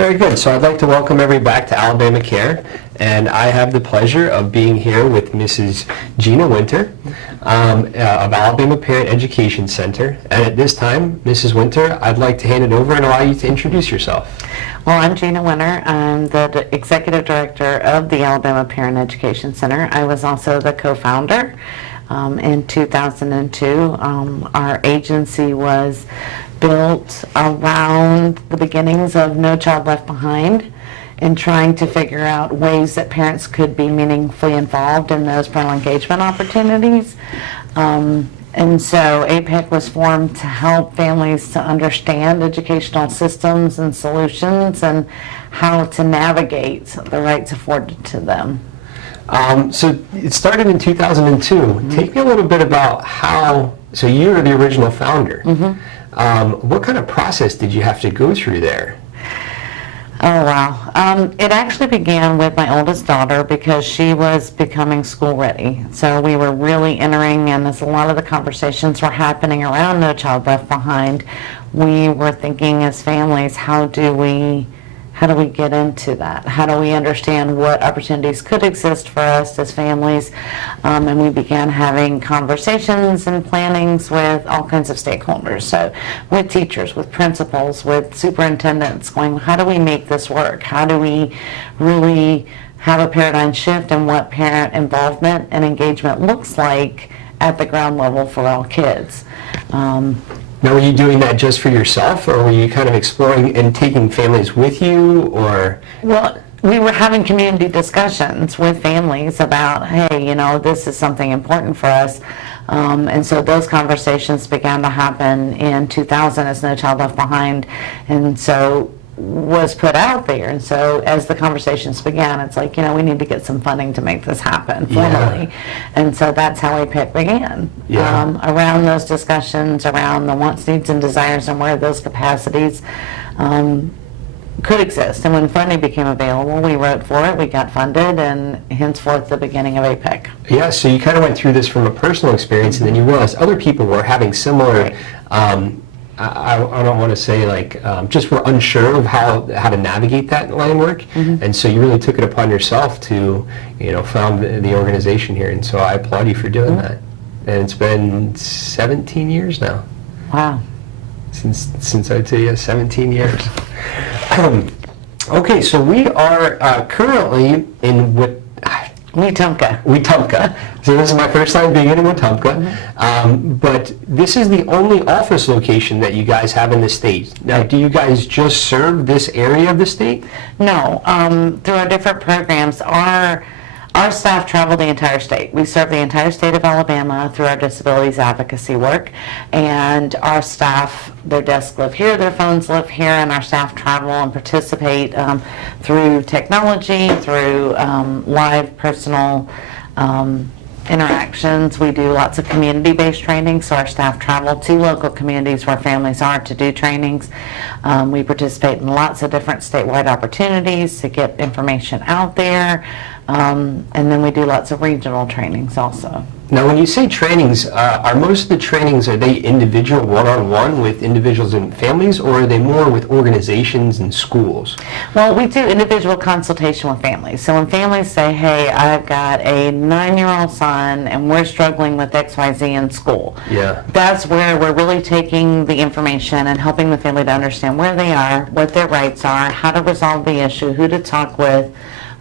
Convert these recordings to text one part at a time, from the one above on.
Very good. So I'd like to welcome everybody back to Alabama Care, and I have the pleasure of being here with Mrs. Jeana Winter of Alabama Parent Education Center. And at this time, Mrs. Winter, I'd like to hand it over and allow you to introduce yourself. Well, I'm Jeana Winter. I'm the Executive Director of the Alabama Parent Education Center. I was also the co-founder. In 2002, our agency was built around the beginnings of No Child Left Behind and trying to figure out ways that parents could be meaningfully involved in those parental engagement opportunities. And so APEC was formed to help families to understand educational systems and solutions and how to navigate the rights afforded to them. So it started in 2002. Mm-hmm. Take me a little bit about how, so you were the original founder. Mm-hmm. What kind of process did you have to go through there? Oh, wow. It actually began with my oldest daughter because she was becoming school ready. So we were really entering, and as a lot of the conversations were happening around No Child Left Behind, we were thinking as families, how do we get into that? How do we understand what opportunities could exist for us as families? And we began having conversations and plannings with all kinds of stakeholders. So with teachers, with principals, with superintendents, going, how do we make this work? How do we really have a paradigm shift in what parent involvement and engagement looks like at the ground level for all kids? Now, were you doing that just for yourself, or were you kind of exploring and taking families with you, or? Well, we were having community discussions with families about, hey, you know, this is something important for us. And so those conversations began to happen in 2000 as No Child Left Behind, and so was put out there. And so as the conversations began, it's like, you know, we need to get some funding to make this happen formally. Yeah. And so that's how APEC began. Yeah. Around those discussions, around the wants, needs, and desires, and where those capacities could exist. And when funding became available, we wrote for it, we got funded, and henceforth the beginning of APEC. Yeah, so you kind of went through this from a personal experience, and then you realized other people were having similar I don't want to say like just were unsure of how to navigate that line work, and so you really took it upon yourself to, you know, found the organization here, and so I applaud you for doing that. And it's been 17 years now. Wow. Since I'd say 17 years. Okay, so we are currently in what. Wetumpka. So this is my first time being in Wetumpka. But this is the only office location that you guys have in the state. Now, do you guys just serve this area of the state? No. Through our different programs, our staff travel the entire state. We serve the entire state of Alabama through our disabilities advocacy work, and our staff, their desks live here, their phones live here, and our staff travel and participate through technology, through live personal interactions. We do lots of community-based training, so our staff travel to local communities where families are to do trainings. We participate in lots of different statewide opportunities to get information out there. And then we do lots of regional trainings also. Now, when you say trainings, are most of the trainings, are they individual one-on-one with individuals and families, or are they more with organizations and schools? Well, we do individual consultation with families. So when families say, hey, I've got a 9-year-old son and we're struggling with XYZ in school, that's where we're really taking the information and helping the family to understand where they are, what their rights are, how to resolve the issue, who to talk with,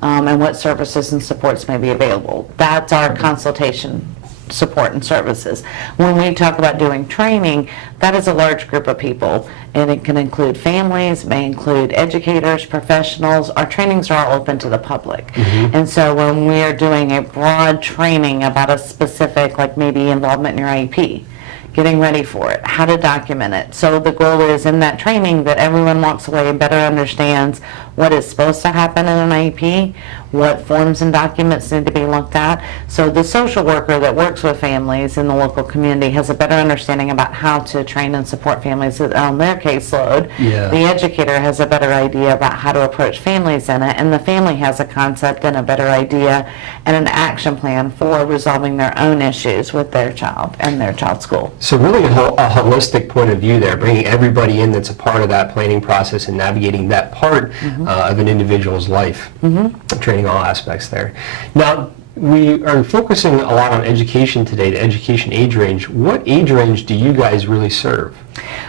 and what services and supports may be available. That's our consultation support and services. When we talk about doing training, that is a large group of people, and it can include families, may include educators, professionals. Our trainings are all open to the public. And so when we are doing a broad training about a specific, like maybe involvement in your IEP, getting ready for it, how to document it. So the goal is in that training that everyone walks away and better understands what is supposed to happen in an IEP, what forms and documents need to be looked at. So the social worker that works with families in the local community has a better understanding about how to train and support families on their caseload. The educator has a better idea about how to approach families in it, and the family has a concept and a better idea and an action plan for resolving their own issues with their child and their child's school. So really a holistic point of view there, bringing everybody in that's a part of that planning process and navigating that part of an individual's life, training all aspects there. Now, we are focusing a lot on education today, the education age range. What age range do you guys really serve?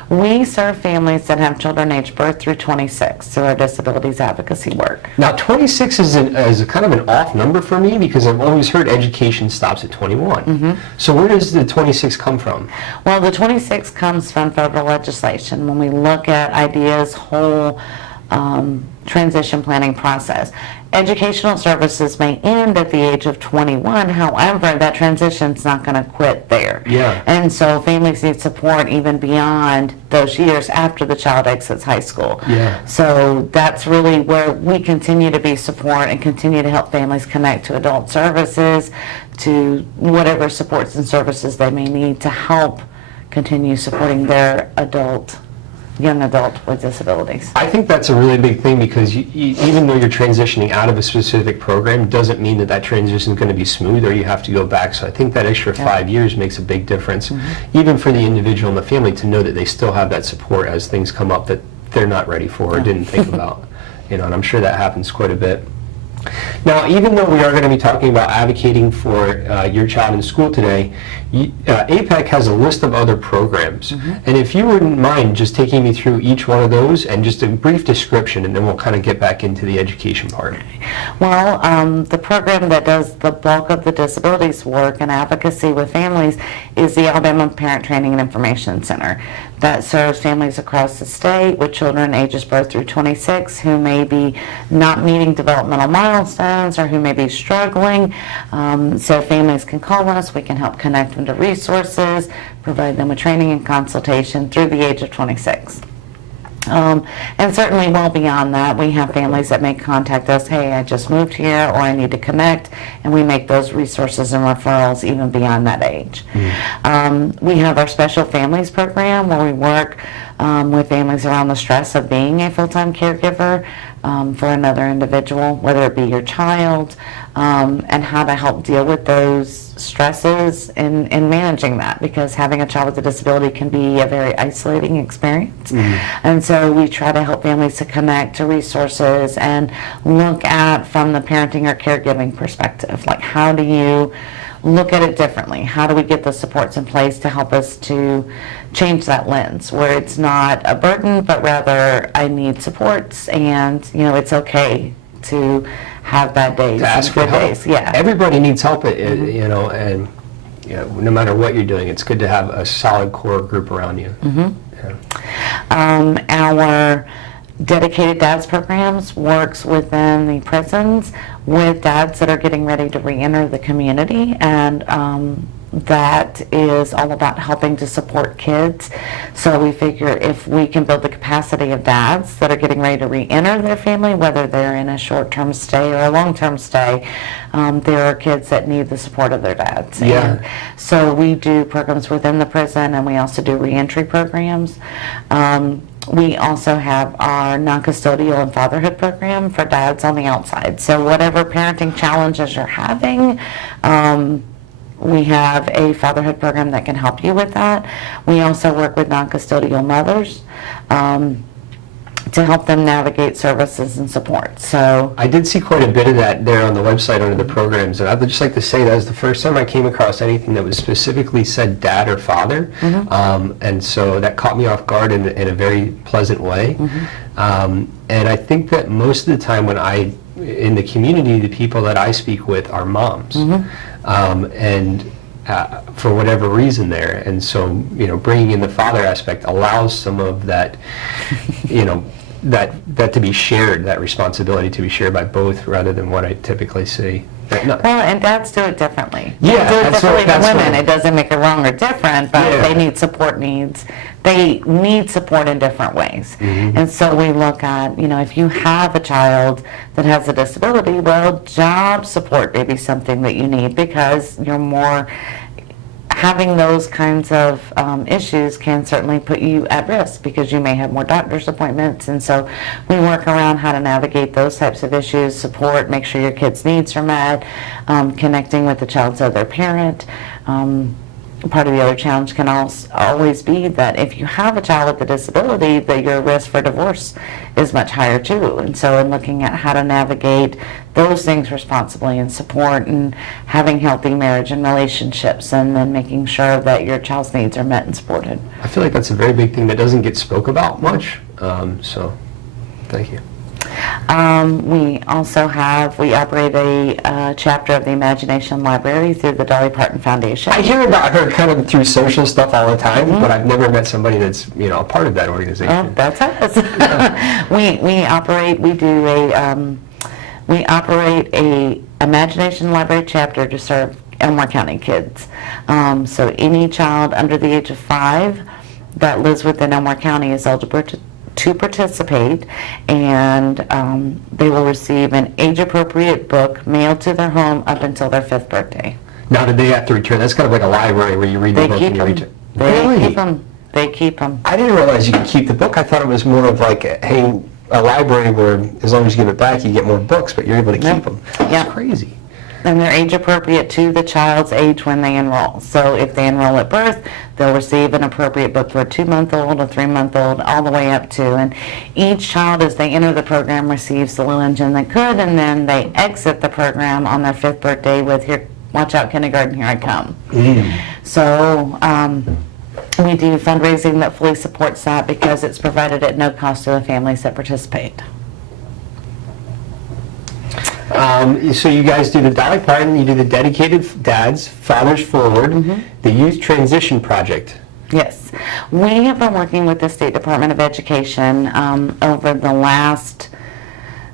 We serve families that have children aged birth through 26 through our disabilities advocacy work. Now, 26 is a kind of an off number for me because I've always heard education stops at 21. So where does the 26 come from? Well, the 26 comes from federal legislation. When we look at IDEA's whole transition planning process, educational services may end at the age of 21. However, that transition's not going to quit there. Yeah. And so families need support even beyond those years after the child exits high school. Yeah. So that's really where we continue to be support and continue to help families connect to adult services, to whatever supports and services they may need to help continue supporting their young adult with disabilities. I think that's a really big thing because even though you're transitioning out of a specific program doesn't mean that that transition is going to be smooth or you have to go back. So I think that extra 5 years makes a big difference, even for the individual and the family, to know that they still have that support as things come up that they're not ready for or didn't think about. And I'm sure that happens quite a bit. Now, even though we are going to be talking about advocating for your child in school today, APEC has a list of other programs. And if you wouldn't mind just taking me through each one of those and just a brief description, and then we'll kind of get back into the education part. Well, the program that does the bulk of the disabilities work and advocacy with families is the Alabama Parent Training and Information Center. That serves families across the state with children ages birth through 26 who may be not meeting developmental milestones or who may be struggling. So families can call us, we can help connect them to resources, provide them with training and consultation through the age of 26. And certainly well beyond that, we have families that may contact us, hey, I just moved here, or I need to connect, and we make those resources and referrals even beyond that age. We have our Special Families program where we work with families around the stress of being a full-time caregiver for another individual, whether it be your child, and how to help deal with those stresses in managing that, because having a child with a disability can be a very isolating experience. And so we try to help families to connect to resources and look at from the parenting or caregiving perspective, like how do you look at it differently? How do we get the supports in place to help us to change that lens where it's not a burden, but rather I need supports, and it's okay to have bad days, to ask for help. Days. Yeah. Everybody needs help, and no matter what you're doing, it's good to have a solid core group around you. Our Dedicated Dads programs works within the prisons with dads that are getting ready to re-enter the community, and that is all about helping to support kids. So we figure if we can build the capacity of dads that are getting ready to re-enter their family, whether they're in a short-term stay or a long-term stay, there are kids that need the support of their dads. Yeah. And so we do programs within the prison, and we also do re-entry programs. We also have our non-custodial and fatherhood program for dads on the outside. So whatever parenting challenges you're having, we have a fatherhood program that can help you with that. We also work with non-custodial mothers to help them navigate services and support. So I did see quite a bit of that there on the website under the programs, and I'd just like to say that was the first time I came across anything that was specifically said dad or father, and so that caught me off guard in a very pleasant way. And I think that most of the time in the community, the people that I speak with are moms. For whatever reason there, and so bringing in the father aspect allows some of that that to be shared, that responsibility to be shared by both, rather than what I typically see. Well, and dads do it differently. Yeah, they do it differently than women. Right. It doesn't make it wrong or different, but they need support needs. They need support in different ways. And so we look at, if you have a child that has a disability, well, job support may be something that you need, because you're more having those kinds of issues can certainly put you at risk, because you may have more doctor's appointments. And so we work around how to navigate those types of issues, support, make sure your kids' needs are met, connecting with the child's other parent. part of the other challenge can always be that if you have a child with a disability, that your risk for divorce is much higher too. And so in looking at how to navigate those things responsibly and support and having healthy marriage and relationships, and then making sure that your child's needs are met and supported. I feel like that's a very big thing that doesn't get spoke about much. So thank you. We also we operate a chapter of the Imagination Library through the Dolly Parton Foundation. I hear about her kind of through social stuff all the time, but I've never met somebody that's, a part of that organization. Oh, that's us. we operate a Imagination Library chapter to serve Elmore County kids. So any child under the age of 5 that lives within Elmore County is eligible to participate, and they will receive an age-appropriate book mailed to their home up until their 5th birthday. Now, do they have to return? That's kind of like a library where you read the book and you return. They keep them. I didn't realize you could keep the book. I thought it was more of like a library where as long as you give it back, you get more books, but you're able to keep them. That's crazy. And they're age appropriate to the child's age when they enroll. So if they enroll at birth, they'll receive an appropriate book for a 2-month-old, a 3-month-old, all the way up to. And each child, as they enter the program, receives the little engine that could, and then they exit the program on their 5th birthday with, "Here, watch out, kindergarten, here I come." So we do fundraising that fully supports that because it's provided at no cost to the families that participate. So you guys do the Dolly Parton, you do the Dedicated Dads, Fathers Forward, the Youth Transition Project. Yes. We have been working with the State Department of Education over the last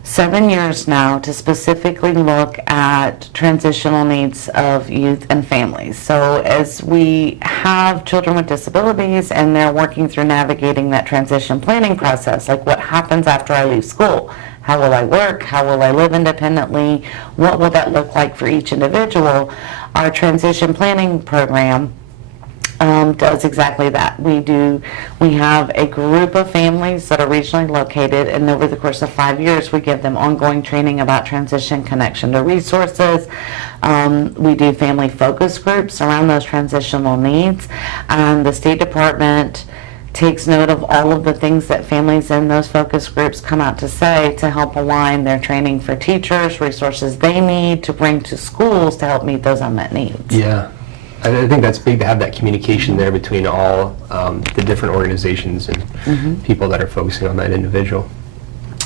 7 years now to specifically look at transitional needs of youth and families. So as we have children with disabilities and they're working through navigating that transition planning process, like what happens after I leave school? How will I work? How will I live independently? What will that look like for each individual? Our transition planning program does exactly that. We have a group of families that are regionally located, and over the course of 5 years, we give them ongoing training about transition, connection to resources. We do family focus groups around those transitional needs. The State Department takes note of all of the things that families in those focus groups come out to say to help align their training for teachers, resources they need to bring to schools to help meet those unmet needs. Yeah. I think that's big to have that communication there between all the different organizations and people that are focusing on that individual.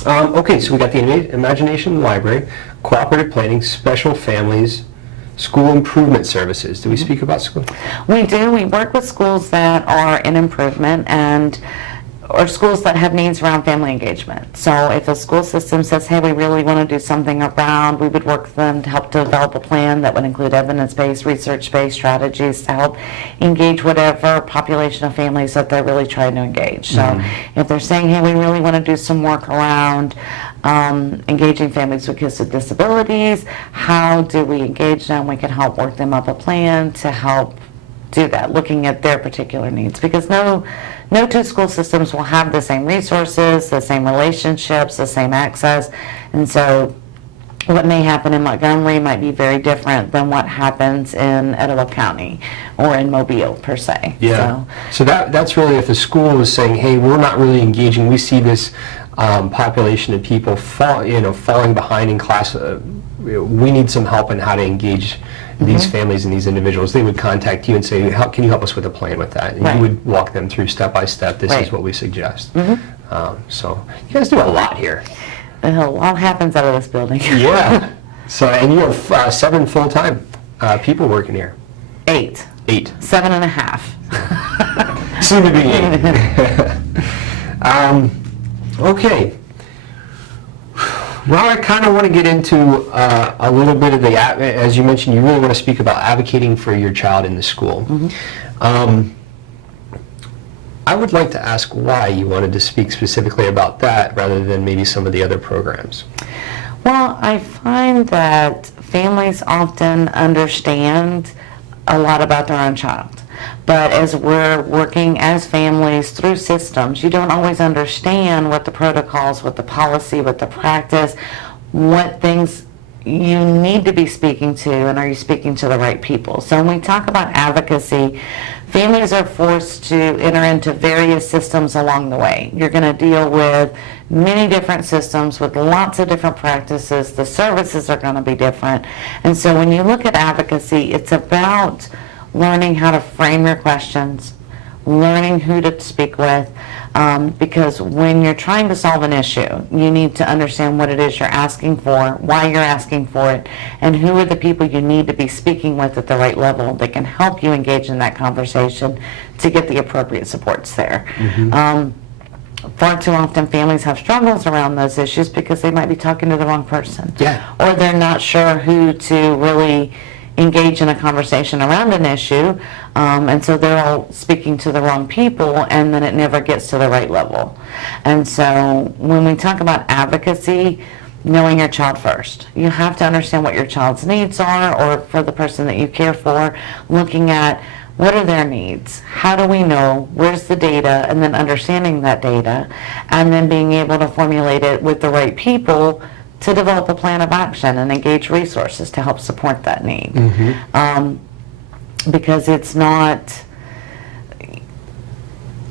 Okay, so we got the Imagination Library, Cooperative Planning, Special Families, School Improvement Services. Do we speak about school? We do. We work with schools that are in improvement or schools that have needs around family engagement. So if a school system says, hey, we really want to do something around, we would work with them to help develop a plan that would include evidence-based, research-based strategies to help engage whatever population of families that they're really trying to engage. So if they're saying, hey, we really want to do some work around engaging families with kids with disabilities, how do we engage them? We can help work them up a plan to help do that, looking at their particular needs, because no two school systems will have the same resources, the same relationships, the same access, and so what may happen in Montgomery might be very different than what happens in Etowah County or in Mobile per se. Yeah. So that's really if the school is saying, hey, we're not really engaging, we see this population of people falling behind in class, we need some help in how to engage these families and these individuals, they would contact you and say, can you help us with a plan with that? And you would walk them through step by step, this is what we suggest. So you guys do a lot here. A lot happens out of this building. Yeah. So, and you have 7 full-time people working here. 8. 7.5. Soon to be 8. Okay. Well, I kind of want to get into a little bit of as you mentioned, you really want to speak about advocating for your child in the school. I would like to ask why you wanted to speak specifically about that rather than maybe some of the other programs. Well, I find that families often understand a lot about their own child. But as we're working as families through systems, you don't always understand what the protocols, what the policy, what the practice, what things you need to be speaking to, and are you speaking to the right people? So when we talk about advocacy, families are forced to enter into various systems along the way. You're going to deal with many different systems with lots of different practices. The services are going to be different. And so when you look at advocacy, it's about learning how to frame your questions, learning who to speak with, because when you're trying to solve an issue, you need to understand what it is you're asking for, why you're asking for it, and who are the people you need to be speaking with at the right level that can help you engage in that conversation to get the appropriate supports there. Far too often families have struggles around those issues because they might be talking to the wrong person. Yeah. Or they're not sure who to really engage in a conversation around an issue, and so they're all speaking to the wrong people, and then it never gets to the right level. And so when we talk about advocacy, knowing your child first, you have to understand what your child's needs are, or for the person that you care for, looking at what are their needs, how do we know, where's the data, and then understanding that data, and then being able to formulate it with the right people to develop a plan of action and engage resources to help support that need. Because it's not,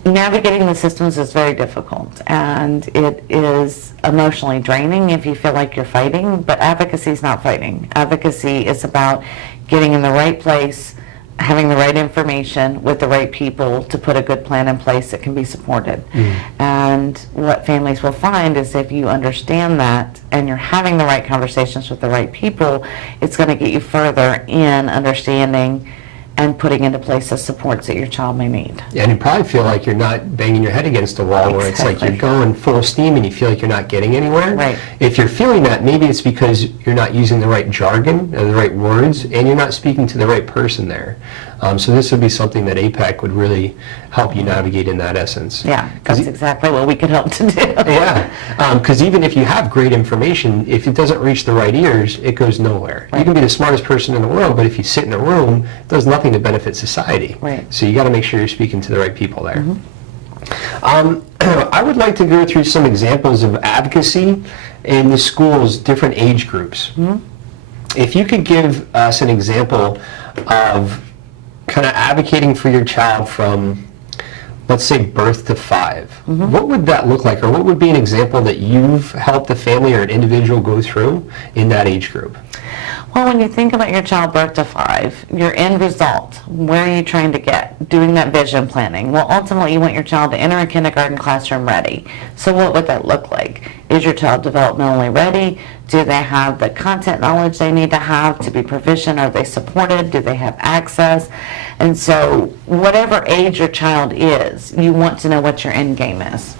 navigating the systems is very difficult, and it is emotionally draining if you feel like you're fighting, but advocacy is not fighting. Advocacy is about getting in the right place, having the right information with the right people to put a good plan in place that can be supported. And what families will find is if you understand that and you're having the right conversations with the right people, it's going to get you further in understanding and putting into place the supports that your child may need. Yeah, and you probably feel like you're not banging your head against a wall where it's like you're going full steam and you feel like you're not getting anywhere. Right. If you're feeling that, maybe it's because you're not using the right jargon or the right words, and you're not speaking to the right person there. So this would be something that APEC would really help you navigate in that essence. Yeah, that's exactly what we could help to do. Yeah, because even if you have great information, if it doesn't reach the right ears, it goes nowhere. You can be the smartest person in the world, but if you sit in a room, it does nothing to benefit society. Right. So you got to make sure you're speaking to the right people there. I would like to go through some examples of advocacy in the schools, different age groups. If you could give us an example of kind of advocating for your child from, let's say, birth to 5. What would that look like, or what would be an example that you've helped a family or an individual go through in that age group? Well, when you think about your child birth to 5, your end result, where are you trying to get? Doing that vision planning. Well, ultimately, you want your child to enter a kindergarten classroom ready. So what would that look like? Is your child developmentally ready? Do they have the content knowledge they need to have to be proficient? Are they supported? Do they have access? And so whatever age your child is, you want to know what your end game is.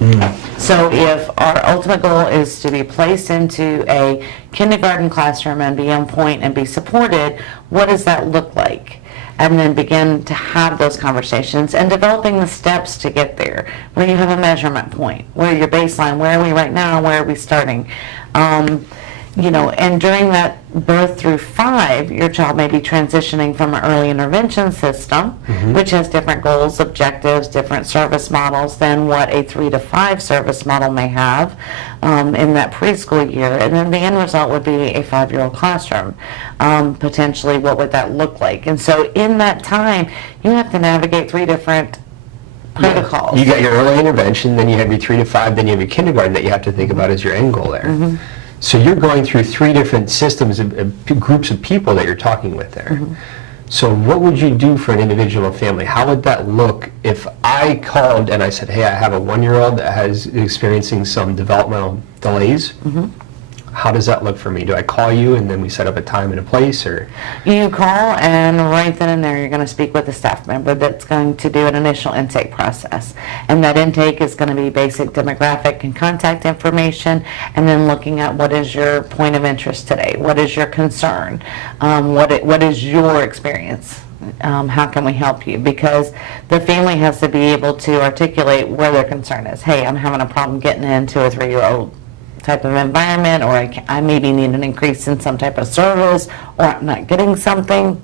So if our ultimate goal is to be placed into a kindergarten classroom and be on point and be supported, what does that look like? And then begin to have those conversations and developing the steps to get there, where you have a measurement point, where your baseline, where are we right now, where are we starting? And during that birth through 5, your child may be transitioning from an early intervention system, which has different goals, objectives, different service models than what a 3 to 5 service model may have in that preschool year. And then the end result would be a 5-year-old classroom. Potentially, what would that look like? And so in that time, you have to navigate 3 different protocols. You got your early intervention, then you have your 3 to 5, then you have your kindergarten that you have to think about as your end goal there. So you're going through 3 different systems, groups of people that you're talking with there. So what would you do for an individual family? How would that look if I called and I said, hey, I have a 1-year-old that is experiencing some developmental delays? How does that look for me? Do I call you and then we set up a time and a place, or? You call, and right then and there you're going to speak with a staff member that's going to do an initial intake process. And that intake is going to be basic demographic and contact information, and then looking at what is your point of interest today, what is your concern, what is your experience. How can we help you? Because the family has to be able to articulate where their concern is. Hey, I'm having a problem getting into a 3-year-old type of environment, or I maybe need an increase in some type of service, or I'm not getting something.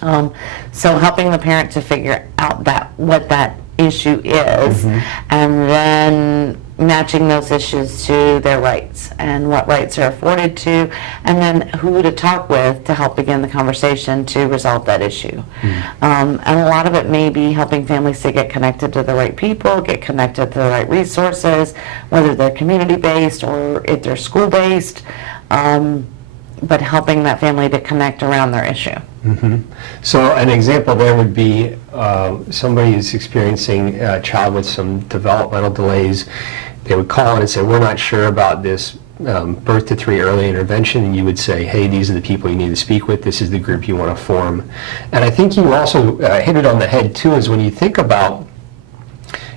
So helping the parent to figure out what that issue is, and then matching those issues to their rights and what rights are afforded to, and then who to talk with to help begin the conversation to resolve that issue. And a lot of it may be helping families to get connected to the right people, get connected to the right resources, whether they're community-based or if they're school-based, but helping that family to connect around their issue. So an example there would be somebody is experiencing a child with some developmental delays. They would call in and say, we're not sure about this birth to 3 early intervention, and you would say, hey, these are the people you need to speak with, this is the group you want to form. And I think you also hit it on the head too, is when you think about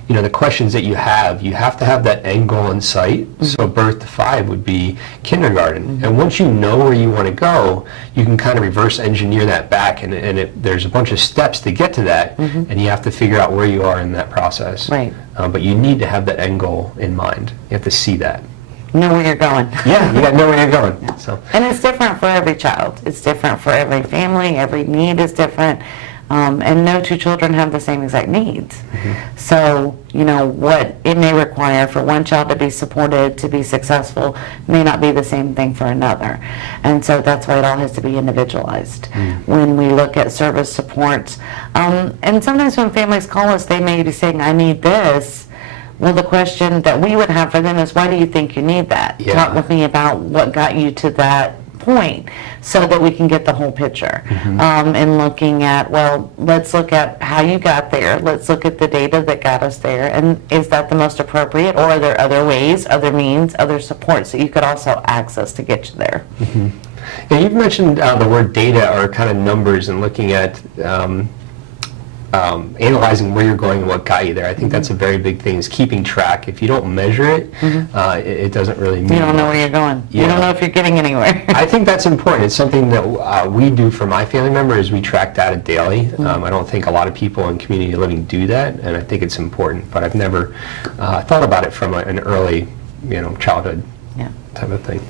the questions that you have to have that end goal in sight. So birth to 5 would be kindergarten. And once you know where you want to go, you can kind of reverse engineer that back, and there's a bunch of steps to get to that, and you have to figure out where you are in that process. Right. But you need to have that end goal in mind. You have to see that. Know where you're going. Yeah, you got to know where you're going. So. And it's different for every child. It's different for every family. Every need is different. And no two children have the same exact needs. So, what it may require for one child to be supported, to be successful, may not be the same thing for another. And so that's why it all has to be individualized when we look at service supports. And sometimes when families call us, they may be saying, I need this. Well, the question that we would have for them is, why do you think you need that? Yeah. Talk with me about what got you to that point, so that we can get the whole picture. And looking at, well, let's look at how you got there. Let's look at the data that got us there. And is that the most appropriate, or are there other ways, other means, other supports that you could also access to get you there? Yeah, you've mentioned the word data, or kind of numbers, and looking at analyzing where you're going and what got you there. I think that's a very big thing, is keeping track. If you don't measure it, it doesn't really mean you don't know where you're going. Yeah. You don't know if you're getting anywhere. I think that's important. It's something that we do for my family members. We track data daily. I don't think a lot of people in community living do that, and I think it's important, but I've never thought about it from an early childhood type of thing.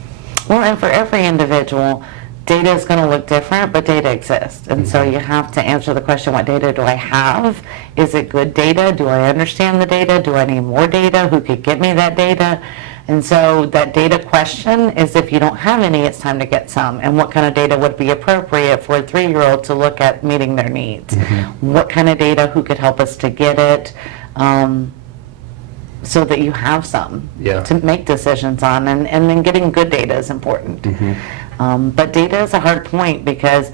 Well, and for every individual, data is going to look different, but data exists. And so you have to answer the question, what data do I have? Is it good data? Do I understand the data? Do I need more data? Who could give me that data? And so that data question is, if you don't have any, it's time to get some. And what kind of data would be appropriate for a 3-year-old to look at meeting their needs? What kind of data, who could help us to get it? So that you have some to make decisions on. And then getting good data is important. But data is a hard point, because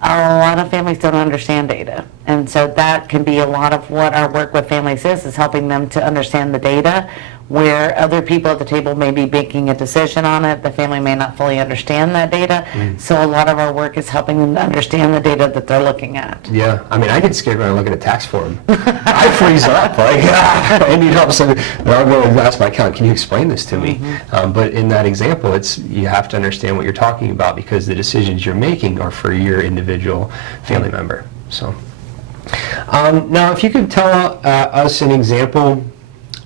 a lot of families don't understand data. And so that can be a lot of what our work with families is helping them to understand the data, where other people at the table may be making a decision on it. The family may not fully understand that data. So a lot of our work is helping them to understand the data that they're looking at. Yeah, I mean, I get scared when I look at a tax form. I freeze up, like, I need help. So I'll go and ask my accountant, can you explain this to me? But in that example, you have to understand what you're talking about, because the decisions you're making are for your individual family member. So now, if you could tell us an example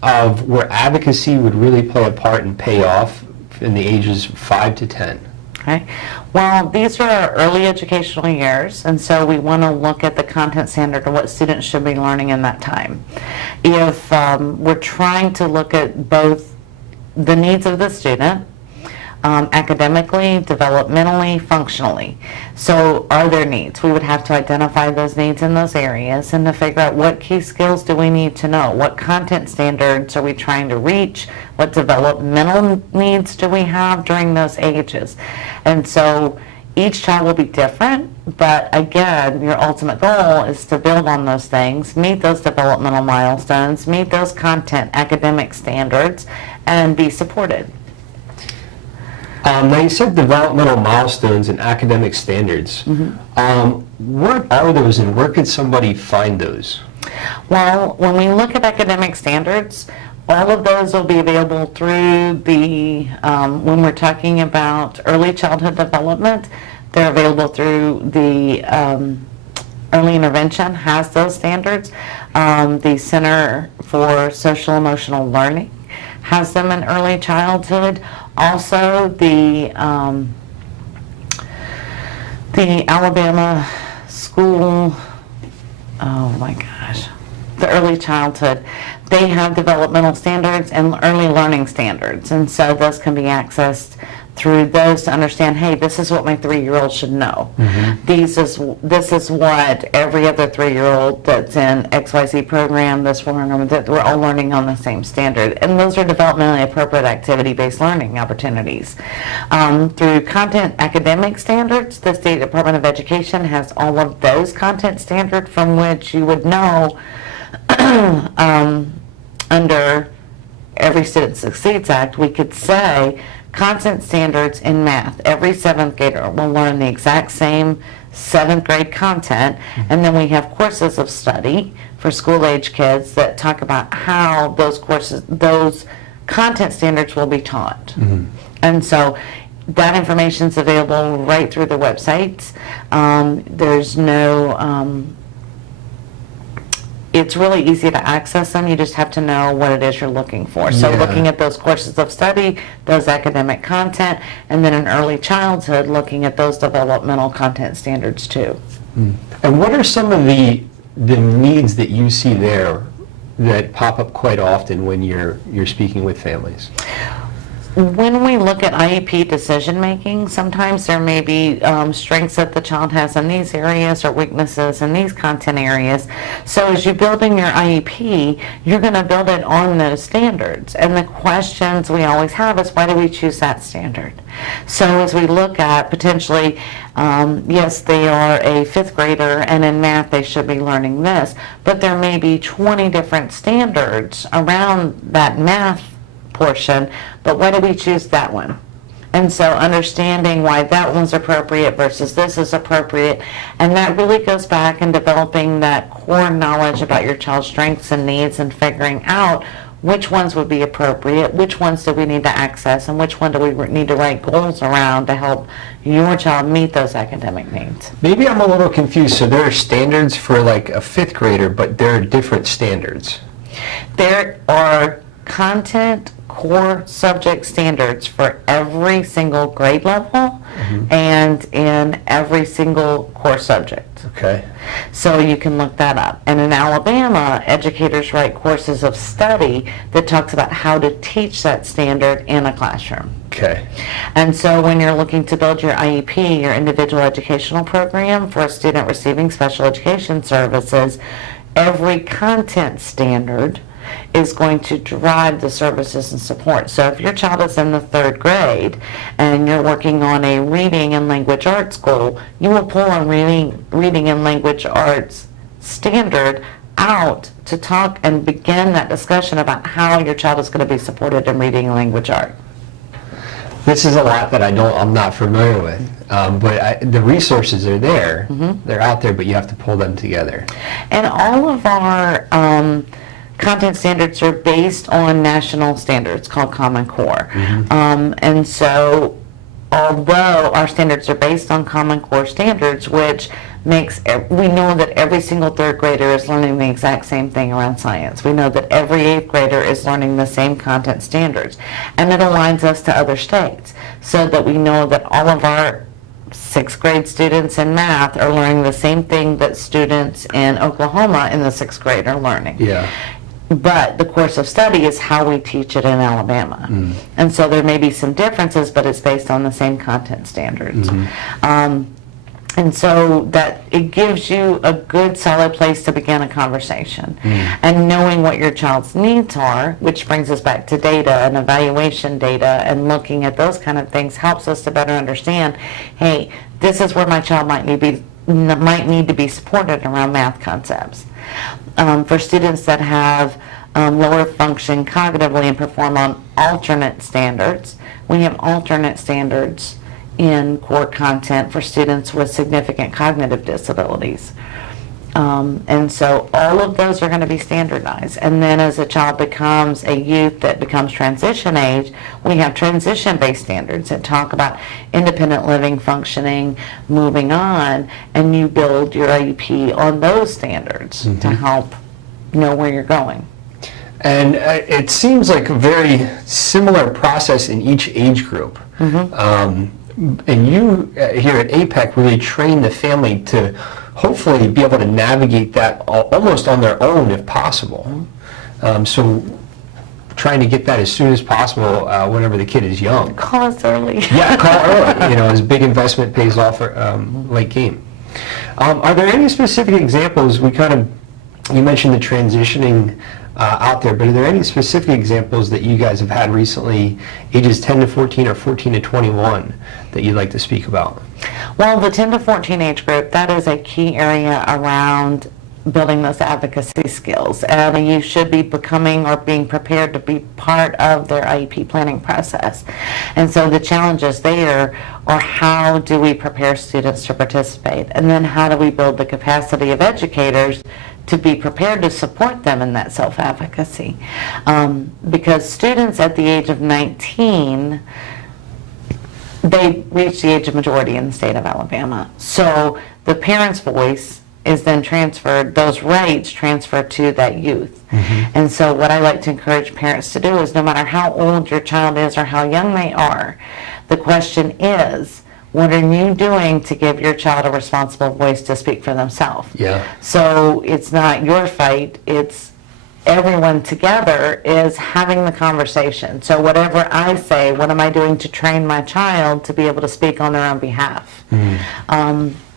of where advocacy would really play a part and pay off in the ages 5 to 10. Okay. Well, these are our early educational years, and so we want to look at the content standard of what students should be learning in that time. If we're trying to look at both the needs of the student, academically, developmentally, functionally. So are there needs? We would have to identify those needs in those areas, and to figure out what key skills do we need to know, what content standards are we trying to reach, what developmental needs do we have during those ages. And so each child will be different, but again, your ultimate goal is to build on those things, meet those developmental milestones, meet those content academic standards, and be supported. Now, you said developmental milestones and academic standards. What are those, and where could somebody find those? Well, when we look at academic standards, all of those will be available through the, when we're talking about early childhood development, they're available through the early intervention has those standards. The Center for Social Emotional Learning has them in early childhood. Also, the Alabama School, oh my gosh, the early childhood, they have developmental standards and early learning standards, and so those can be accessed through those to understand, hey, this is what my 3-year-old should know. This is what every other 3-year-old that's in XYZ program, this program, that we're all learning on the same standard. And those are developmentally appropriate activity-based learning opportunities. Through content academic standards, the State Department of Education has all of those content standards from which you would know under Every Student Succeeds Act, we could say content standards in math. Every 7th grader will learn the exact same 7th grade content, and then we have courses of study for school-age kids that talk about how those content standards will be taught. And so that information is available right through the websites. There's no it's really easy to access them. You just have to know what it is you're looking for. So looking at those courses of study, those academic content, and then in early childhood, looking at those developmental content standards too. And what are some of the needs that you see there that pop up quite often when you're speaking with families? When we look at IEP decision making, sometimes there may be strengths that the child has in these areas or weaknesses in these content areas. So as you're building your IEP, you're going to build it on those standards. And the questions we always have is, why do we choose that standard? So as we look at potentially, yes, they are a 5th grader and in math they should be learning this, but there may be 20 different standards around that math portion, but why do we choose that one? And so understanding why that one's appropriate versus this is appropriate, and that really goes back in developing that core knowledge about your child's strengths and needs and figuring out which ones would be appropriate, which ones do we need to access, and which one do we need to write goals around to help your child meet those academic needs. Maybe I'm a little confused. So there are standards for like a 5th grader, but there are different standards. There are content core subject standards for every single grade level and in every single core subject. Okay. So you can look that up. And in Alabama, educators write courses of study that talks about how to teach that standard in a classroom. Okay. And so when you're looking to build your IEP, your individual educational program for a student receiving special education services, every content standard is going to drive the services and support. So if your child is in the 3rd grade and you're working on a reading and language arts goal, you will pull a reading and language arts standard out to talk and begin that discussion about how your child is going to be supported in reading and language art. This is a lot that I'm not familiar with, but the resources are there. They're out there, but you have to pull them together. And all of our content standards are based on national standards called Common Core. And so although our standards are based on Common Core standards, which makes, we know that every single 3rd grader is learning the exact same thing around science. We know that every 8th grader is learning the same content standards. And it aligns us to other states so that we know that all of our 6th grade students in math are learning the same thing that students in Oklahoma in the 6th grade are learning. But the course of study is how we teach it in Alabama. And so there may be some differences, but it's based on the same content standards. And so that it gives you a good solid place to begin a conversation. And knowing what your child's needs are, which brings us back to data and evaluation data, and looking at those kind of things helps us to better understand, hey, this is where my child might need to be supported around math concepts. For students that have lower function cognitively and perform on alternate standards, we have alternate standards in core content for students with significant cognitive disabilities. And so all of those are going to be standardized. And then as a child becomes a youth that becomes transition age, we have transition-based standards that talk about independent living, functioning, moving on, and you build your IEP on those standards to help know where you're going. And it seems like a very similar process in each age group. And you here at APEC really train the family to hopefully be able to navigate that almost on their own if possible. So trying to get that as soon as possible whenever the kid is young. Call us early. Yeah, call early. As a big investment pays off for late game. Are there any specific examples? You mentioned the transitioning out there, but are there any specific examples that you guys have had recently, ages 10 to 14 or 14 to 21, that you'd like to speak about? Well, the 10 to 14 age group, that is a key area around building those advocacy skills. And you should be becoming or being prepared to be part of their IEP planning process. And so the challenges there are, how do we prepare students to participate? And then how do we build the capacity of educators to be prepared to support them in that self-advocacy? Because students at the age of 19, they reach the age of majority in the state of Alabama. So the parent's voice is then transferred, those rights transfer to that youth. And so what I like to encourage parents to do is, no matter how old your child is or how young they are, the question is, what are you doing to give your child a responsible voice to speak for themselves? Yeah. So it's not your fight, it's everyone together is having the conversation. So whatever I say, what am I doing to train my child to be able to speak on their own behalf?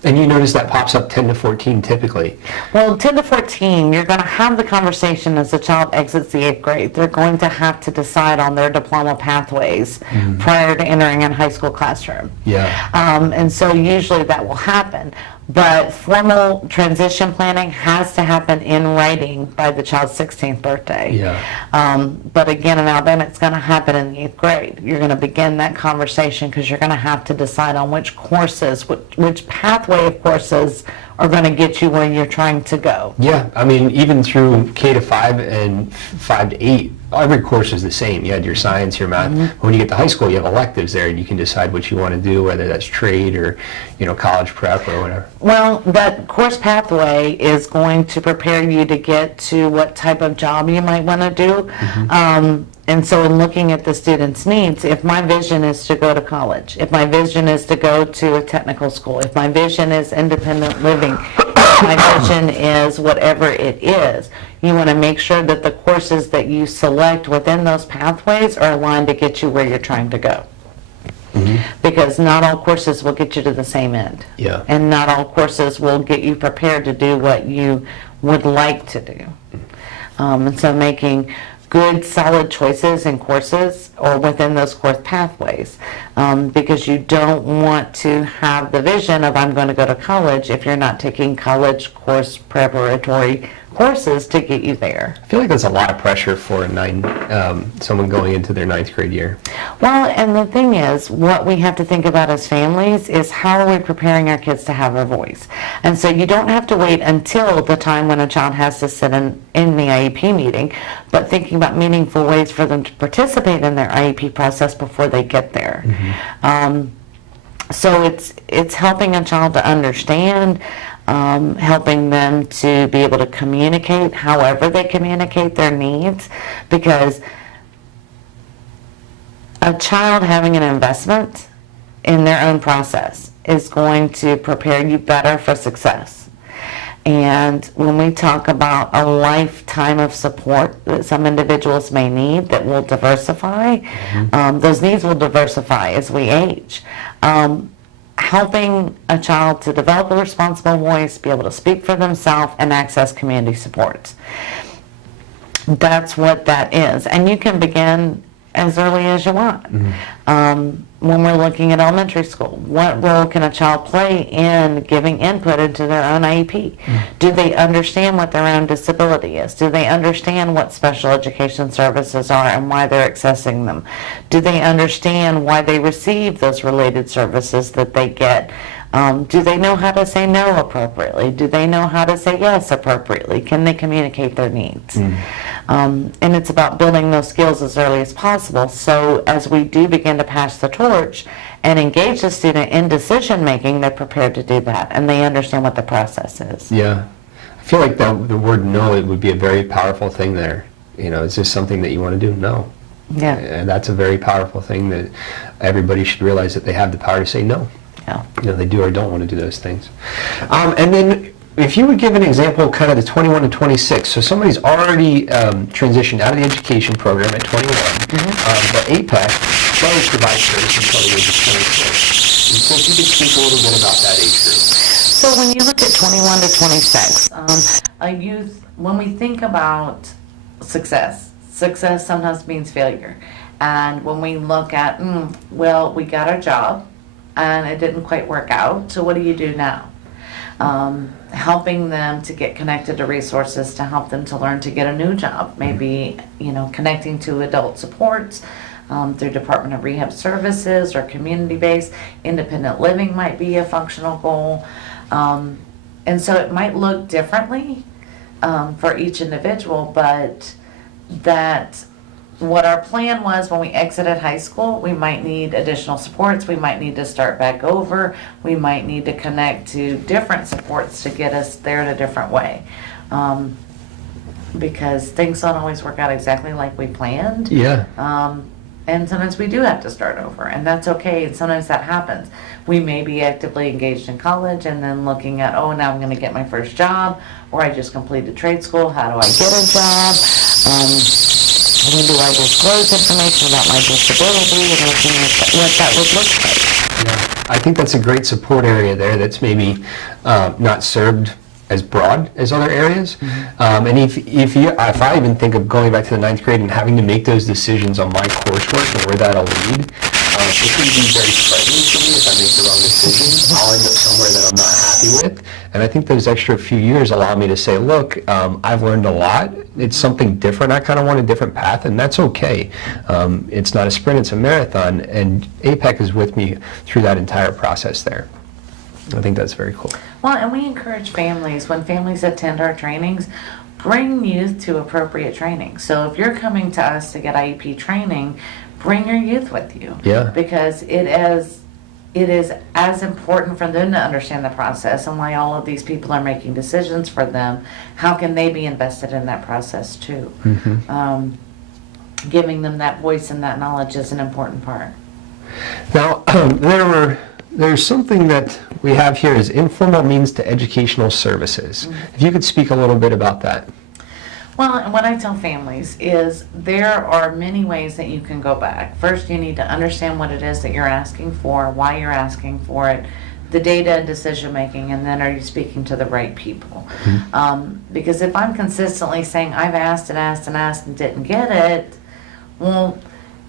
And you notice that pops up 10 to 14 typically. Well, 10 to 14, you're going to have the conversation as the child exits the 8th grade. They're going to have to decide on their diploma pathways prior to entering a high school classroom. Yeah. And so usually that will happen. But formal transition planning has to happen in writing by the child's 16th birthday. Yeah. But again, in Alabama, it's going to happen in the 8th grade. You're going to begin that conversation because you're going to have to decide on which courses, which pathway of courses are going to get you where you're trying to go. Yeah, I mean, even through K to 5 and 5 to 8, every course is the same. You had your science, your math. When you get to high school, you have electives there, and you can decide what you want to do, whether that's trade or, college prep or whatever. Well, that course pathway is going to prepare you to get to what type of job you might want to do. And so in looking at the student's needs, if my vision is to go to college, if my vision is to go to a technical school, if my vision is independent living, if my vision is whatever it is, you want to make sure that the courses that you select within those pathways are aligned to get you where you're trying to go. Because not all courses will get you to the same end. Yeah. And not all courses will get you prepared to do what you would like to do. And so making good, solid choices in courses or within those course pathways, because you don't want to have the vision of, I'm going to go to college, if you're not taking college course preparatory courses to get you there. I feel like that's a lot of pressure for someone going into their 9th grade year. Well, and the thing is, what we have to think about as families is, how are we preparing our kids to have a voice? And so you don't have to wait until the time when a child has to sit in the IEP meeting, but thinking about meaningful ways for them to participate in their IEP process before they get there. So it's helping a child to understand, helping them to be able to communicate however they communicate their needs, because a child having an investment in their own process is going to prepare you better for success. And when we talk about a lifetime of support that some individuals may need that will diversify, those needs will diversify as we age. Helping a child to develop a responsible voice, be able to speak for themselves, and access community supports. That's what that is. And you can begin as early as you want. When we're looking at elementary school, what role can a child play in giving input into their own IEP? Do they understand what their own disability is? Do they understand what special education services are and why they're accessing them? Do they understand why they receive those related services that they get? Do they know how to say no appropriately? Do they know how to say yes appropriately? Can they communicate their needs? And it's about building those skills as early as possible, so as we do begin to pass the torch and engage the student in decision making, they're prepared to do that and they understand what the process is. Yeah. I feel like the word no, it would be a very powerful thing there. Is this something that you want to do? No. Yeah. And that's a very powerful thing that everybody should realize, that they have the power to say no. Yeah. They do or don't want to do those things. And then if you would give an example, kind of the 21 to 26, so somebody's already transitioned out of the education program at 21, but APEC does provide service until the age of 26. And so if you could speak a little bit about that age group. So when you look at 21 to 26, a youth, when we think about success sometimes means failure. And when we look at, well, we got our job and it didn't quite work out, so what do you do now? Helping them to get connected to resources to help them to learn to get a new job, maybe connecting to adult supports through Department of Rehab Services or community-based. Independent living might be a functional goal, and so it might look differently for each individual, but that what our plan was when we exited high school, we might need additional supports, we might need to start back over, we might need to connect to different supports to get us there in a different way. Because things don't always work out exactly like we planned. Yeah. And sometimes we do have to start over, and that's okay, and sometimes that happens. We may be actively engaged in college and then looking at, oh, now I'm going to get my first job, or I just completed trade school, how do I get a job? When do I disclose information about my disability, and looking at what that would look like. Yeah. I think that's a great support area there that's maybe not served as broad as other areas. And if I even think of going back to the 9th grade and having to make those decisions on my coursework and where that'll lead, it can be very frightening to me if I make the wrong decision. I'll end up somewhere that I'm not happy with. And I think those extra few years allow me to say, look, I've learned a lot. It's something different. I kind of want a different path, and that's okay. It's not a sprint, it's a marathon. And APEC is with me through that entire process there. I think that's very cool. Well, and we encourage families, when families attend our trainings, bring youth to appropriate training. So if you're coming to us to get IEP training, bring your youth with you. Yeah. Because it is as important for them to understand the process and why all of these people are making decisions for them. How can they be invested in that process too? Giving them that voice and that knowledge is an important part. Now, there's something that we have here is informal means to educational services. If you could speak a little bit about that. Well, and what I tell families is there are many ways that you can go back. First, you need to understand what it is that you're asking for, why you're asking for it, the data and decision making, and then are you speaking to the right people? Because if I'm consistently saying I've asked and asked and asked and didn't get it, well,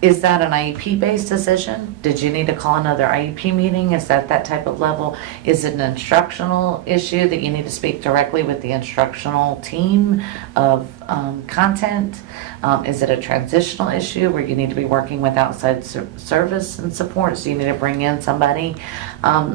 is that an IEP-based decision? Did you need to call another IEP meeting? Is that type of level? Is it an instructional issue that you need to speak directly with the instructional team of content? Is it a transitional issue where you need to be working with outside service and support, so you need to bring in somebody?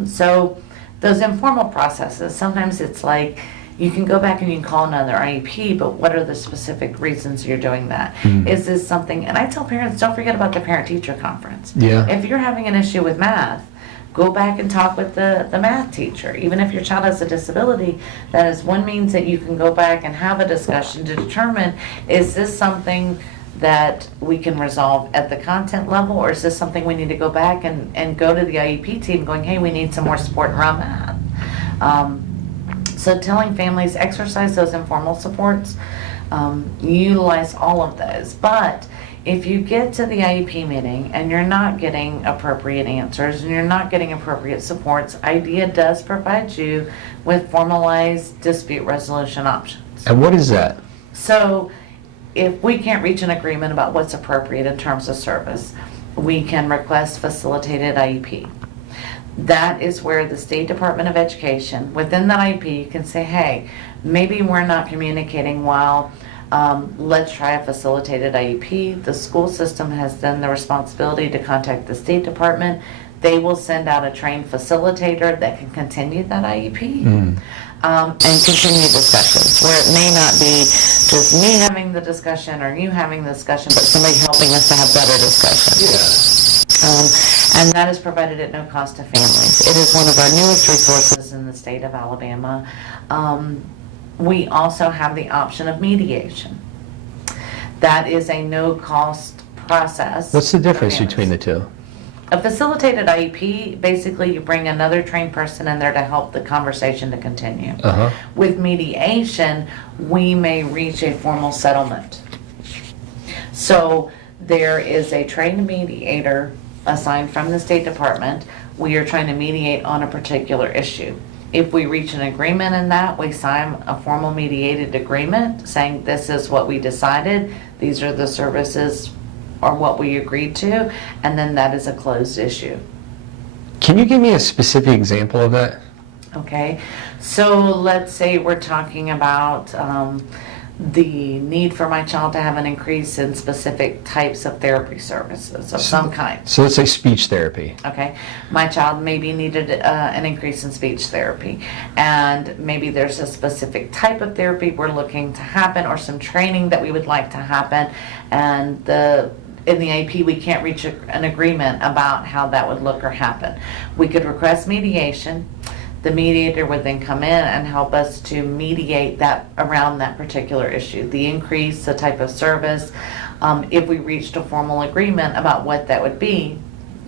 So those informal processes, sometimes it's like, you can go back and you can call another IEP, but what are the specific reasons you're doing that? Is this something, and I tell parents, don't forget about the parent-teacher conference. Yeah. If you're having an issue with math, go back and talk with the math teacher. Even if your child has a disability, that is one means that you can go back and have a discussion to determine, is this something that we can resolve at the content level, or is this something we need to go back and go to the IEP team going, hey, we need some more support around math. So telling families, exercise those informal supports, utilize all of those. But if you get to the IEP meeting and you're not getting appropriate answers and you're not getting appropriate supports, IDEA does provide you with formalized dispute resolution options. And what is that? So if we can't reach an agreement about what's appropriate in terms of service, we can request facilitated IEP. That is where the State Department of Education, within that IEP, can say, hey, maybe we're not communicating well, let's try a facilitated IEP. The school system has then the responsibility to contact the State Department. They will send out a trained facilitator that can continue that IEP and continue discussions, where it may not be just me having the discussion or you having the discussion, but somebody helping us to have better discussions. And that is provided at no cost to families. It is one of our newest resources in the state of Alabama. We also have the option of mediation. That is a no-cost process. What's the difference between the two? A facilitated IEP, basically you bring another trained person in there to help the conversation to continue. With mediation, we may reach a formal settlement. So there is a trained mediator assigned from the State Department. We are trying to mediate on a particular issue. If we reach an agreement in that, we sign a formal mediated agreement saying this is what we decided, these are the services or what we agreed to, and then that is a closed issue. Can you give me a specific example of that? Okay, so let's say we're talking about the need for my child to have an increase in specific types of therapy services of some kind. So let's say speech therapy. Okay, my child maybe needed an increase in speech therapy, and maybe there's a specific type of therapy we're looking to happen, or some training that we would like to happen, and in the AP we can't reach an agreement about how that would look or happen. We could request mediation. The mediator would then come in and help us to mediate that around that particular issue, the increase, the type of service. If we reached a formal agreement about what that would be,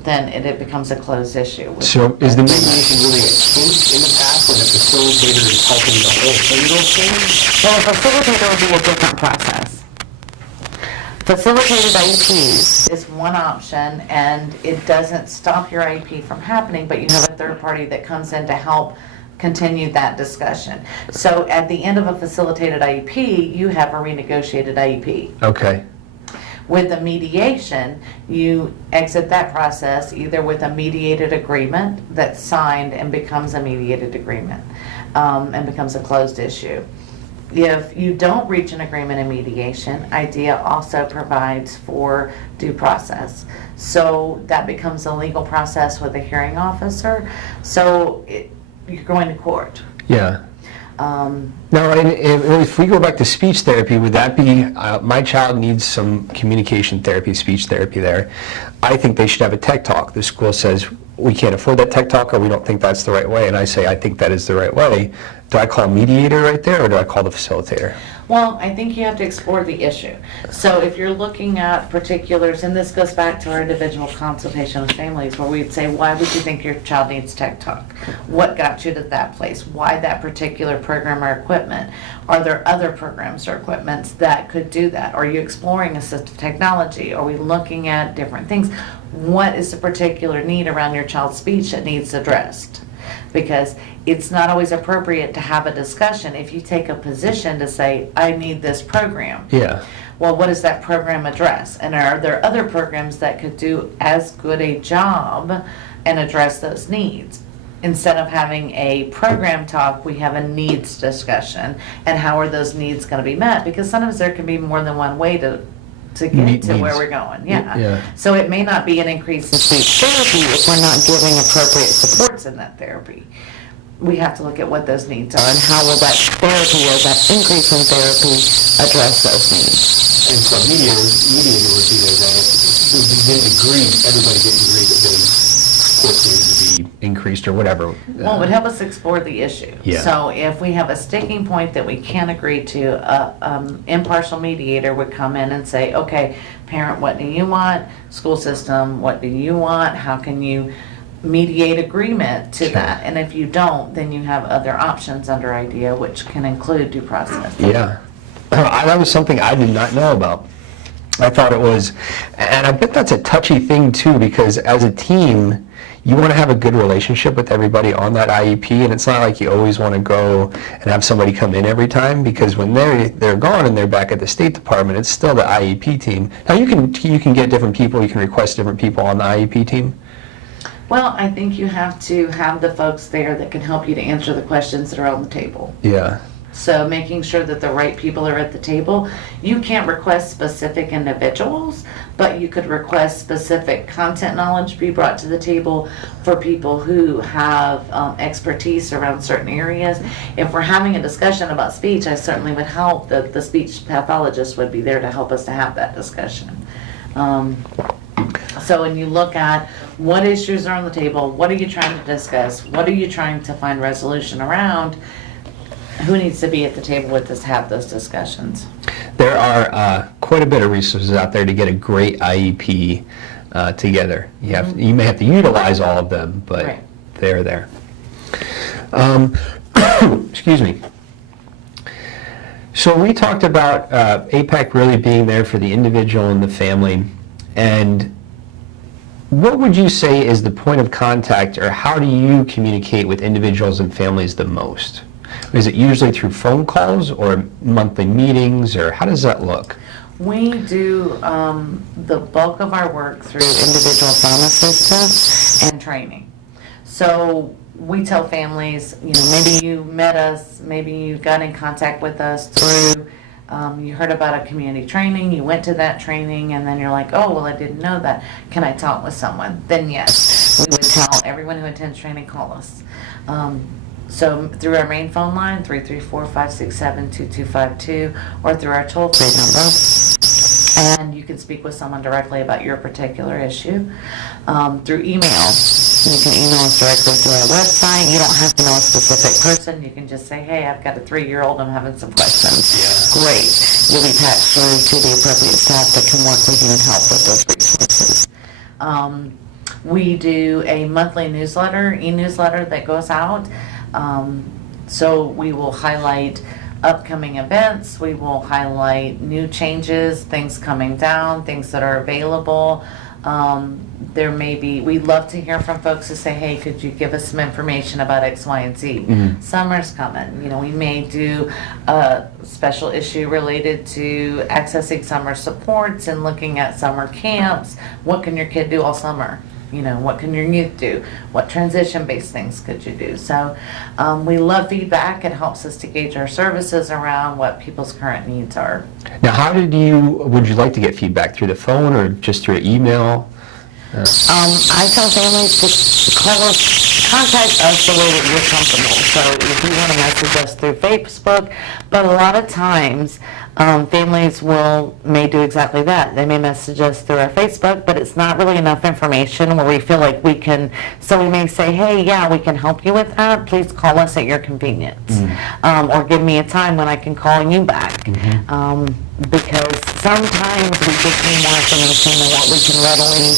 then it becomes a closed issue. So is the mediation really a case in the past when the facilitator is helping the whole thing? Well, a facilitator would be a different process. Facilitated IEPs is one option, and it doesn't stop your IEP from happening, but you have a third party that comes in to help continue that discussion. So at the end of a facilitated IEP, you have a renegotiated IEP. Okay. With the mediation, you exit that process either with a mediated agreement that's signed and becomes a mediated agreement, and becomes a closed issue. If you don't reach an agreement in mediation, IDEA also provides for due process. So that becomes a legal process with a hearing officer. So you're going to court. Yeah. Now, if we go back to speech therapy, would that be, my child needs some communication therapy, speech therapy there. I think they should have a tech talk. The school says, we can't afford that tech talk, or we don't think that's the right way. And I say, I think that is the right way. Do I call a mediator right there, or do I call the facilitator? Well, I think you have to explore the issue. So if you're looking at particulars, and this goes back to our individual consultation with families, where we'd say, why would you think your child needs tech talk? What got you to that place? Why that particular program or equipment? Are there other programs or equipments that could do that? Are you exploring assistive technology? Are we looking at different things? What is the particular need around your child's speech that needs addressed? Because it's not always appropriate to have a discussion if you take a position to say, I need this program. Yeah. Well, what does that program address? And are there other programs that could do as good a job and address those needs? Instead of having a program talk, we have a needs discussion. And how are those needs going to be met? Because sometimes there can be more than one way to get to where we're going. Yeah. So it may not be an increase in speech therapy if we're not giving appropriate supports in that therapy. We have to look at what those needs are and how will that therapy or that increase in therapy address those needs. And so mediator would be there then. If we didn't agree, everybody didn't agree that those supports needed to be increased or whatever. Well, it would help us explore the issue. Yeah. So if we have a sticking point that we can't agree to, impartial mediator would come in and say, okay, parent, what do you want? School system, what do you want? How can you mediate agreement to that? And if you don't, then you have other options under IDEA, which can include due process. Yeah. That was something I did not know about. I thought it was, and I bet that's a touchy thing too, because as a team, you want to have a good relationship with everybody on that IEP, and it's not like you always want to go and have somebody come in every time, because when they're gone and they're back at the State Department, it's still the IEP team. Now you can get different people, you can request different people on the IEP team. Well, I think you have to have the folks there that can help you to answer the questions that are on the table. Yeah. So making sure that the right people are at the table. You can't request specific individuals, but you could request specific content knowledge be brought to the table for people who have expertise around certain areas. If we're having a discussion about speech, I certainly would help that the speech pathologist would be there to help us to have that discussion. So when you look at what issues are on the table, what are you trying to discuss, what are you trying to find resolution around, who needs to be at the table with us to have those discussions? There are quite a bit of resources out there to get a great IEP together. You may have to utilize all of them, but Right. they're there. Excuse me. So we talked about APEC really being there for the individual and the family, and what would you say is the point of contact, or how do you communicate with individuals and families the most? Is it usually through phone calls or monthly meetings, or how does that look? We do the bulk of our work through individual phone assistance and training. So we tell families, maybe you met us, maybe you got in contact with us through, you heard about a community training, you went to that training, and then you're like, oh, well, I didn't know that. Can I talk with someone? Then yes, we would tell everyone who attends training, call us. So through our main phone line, 334-567-2252, or through our toll-free number, and you can speak with someone directly about your particular issue. Through email, you can email us directly through our website. You don't have to know a specific person. You can just say, hey, I've got a 3-year-old, I'm having some questions. Yeah. Great. You'll be patched through to the appropriate staff that can work with you and help with those resources. We do a monthly newsletter, e-newsletter that goes out. So we will highlight upcoming events, we will highlight new changes, things coming down, things that are available. We'd love to hear from folks who say, hey, could you give us some information about X, Y, and Z? Mm-hmm. Summer's coming. We may do a special issue related to accessing summer supports and looking at summer camps. What can your kid do all summer? What can your youth do? What transition-based things could you do? So we love feedback. It helps us to gauge our services around what people's current needs are. Now, would you like to get feedback through the phone or just through email? I tell families to call us, contact us the way that you're comfortable. So if you want to message us through Facebook, but a lot of times families may do exactly that. They may message us through our Facebook, but it's not really enough information where we feel like we can, so we may say, hey, yeah, we can help you with that. Please call us at your convenience. Mm-hmm. Or give me a time when I can call you back. Mm-hmm. Because sometimes we just need more information than what we can readily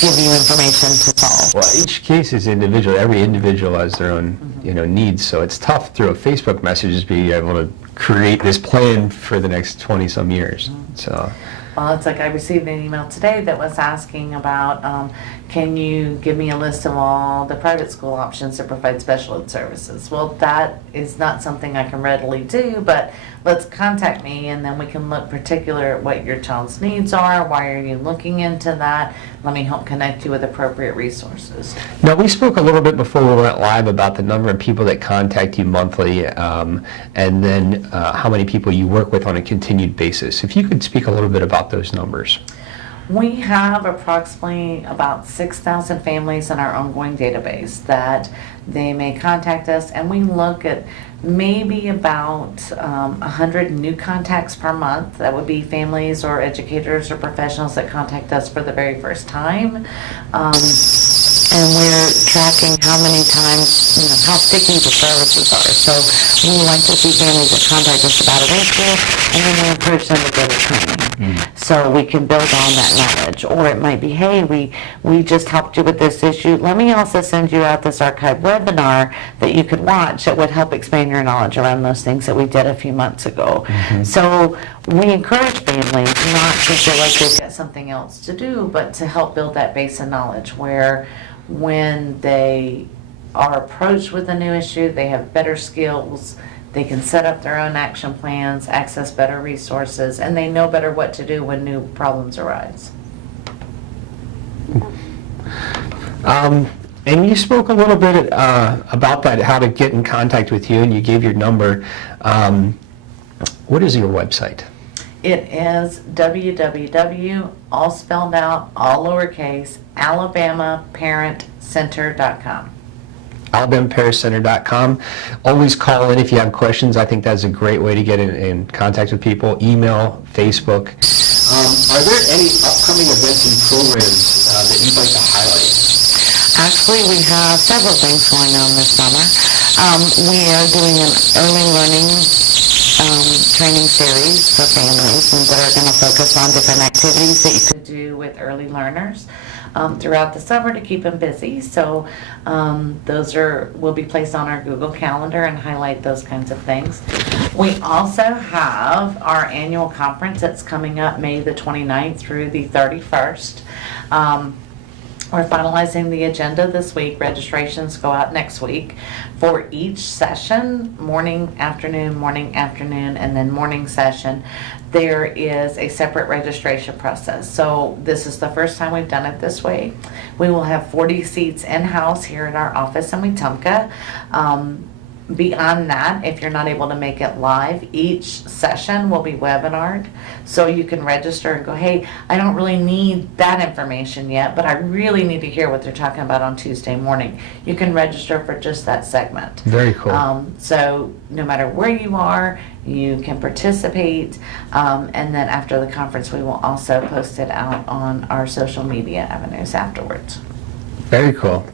give you information to solve. Well, each case is individual. Every individual has their own, needs. So it's tough through a Facebook message to be able to create this plan for the next 20-some years. So. Well, it's like I received an email today that was asking about, can you give me a list of all the private school options to provide special ed services? Well, that is not something I can readily do, but let's contact me and then we can look particular at what your child's needs are. Why are you looking into that? Let me help connect you with appropriate resources. Now, we spoke a little bit before we went live about the number of people that contact you monthly and then how many people you work with on a continued basis. If you could speak a little bit about those numbers. We have approximately about 6,000 families in our ongoing database that they may contact us, and we look at maybe about 100 new contacts per month. That would be families or educators or professionals that contact us for the very first time. And we're tracking how many times, how sticky the services are. So we like to see families that contact us about an issue, and then we encourage them to go to training. So we can build on that knowledge. Or it might be, hey, we just helped you with this issue. Let me also send you out this archived webinar that you could watch that would help expand your knowledge around those things that we did a few months ago. So we encourage families not to feel like they've got something else to do, but to help build that base of knowledge where when they are approached with a new issue, they have better skills, they can set up their own action plans, access better resources, and they know better what to do when new problems arise. And you spoke a little bit about that, how to get in contact with you, and you gave your number. What is your website? It is www, all spelled out, all lowercase, alabamaparentcenter.com. alabamaparentcenter.com. Always call in if you have questions. I think that's a great way to get in contact with people. Email, Facebook. Are there any upcoming events and programs that you'd like to highlight? Actually, we have several things going on this summer. We are doing an early learning training series for families that are going to focus on different activities that you could do with early learners throughout the summer to keep them busy. So those will be placed on our Google Calendar and highlight those kinds of things. We also have our annual conference that's coming up May the 29th through the 31st. We're finalizing the agenda this week. Registrations go out next week. For each session, morning, afternoon, and then morning session, there is a separate registration process. So this is the first time we've done it this way. We will have 40 seats in-house here at our office in Wetumpka. Beyond that, if you're not able to make it live, each session will be webinared. So you can register and go, hey, I don't really need that information yet, but I really need to hear what they're talking about on Tuesday morning. You can register for just that segment. Very cool. So no matter where you are, you can participate. And then after the conference, we will also post it out on our social media avenues afterwards. Very cool.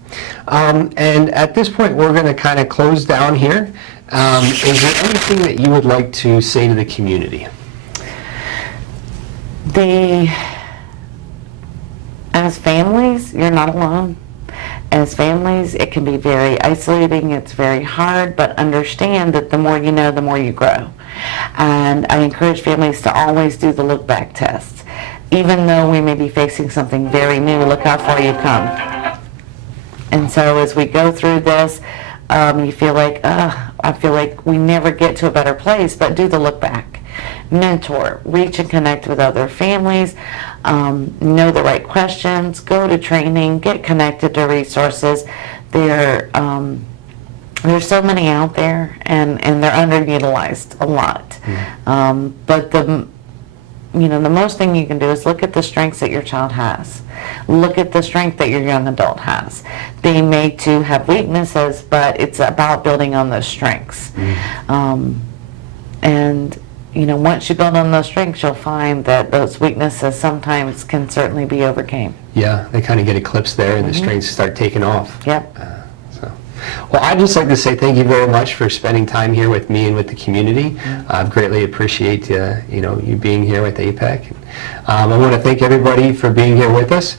And at this point, we're going to kind of close down here. Is there anything that you would like to say to the community? As families, you're not alone. As families, it can be very isolating, it's very hard, but understand that the more you know, the more you grow. And I encourage families to always do the look back test. Even though we may be facing something very new, look how far you've come. And so as we go through this, you feel like, I feel like we never get to a better place, but do the look back. Mentor, reach and connect with other families, know the right questions, go to training, get connected to resources. There's so many out there, and they're underutilized a lot. But the most thing you can do is look at the strengths that your child has. Look at the strength that your young adult has. They may too have weaknesses, but it's about building on those strengths. And once you build on those strengths, you'll find that those weaknesses sometimes can certainly be overcame. Yeah, they kind of get eclipsed there, and the strengths start taking off. Yep. Well, I'd just like to say thank you very much for spending time here with me and with the community. I greatly appreciate you being here with APEC. I want to thank everybody for being here with us.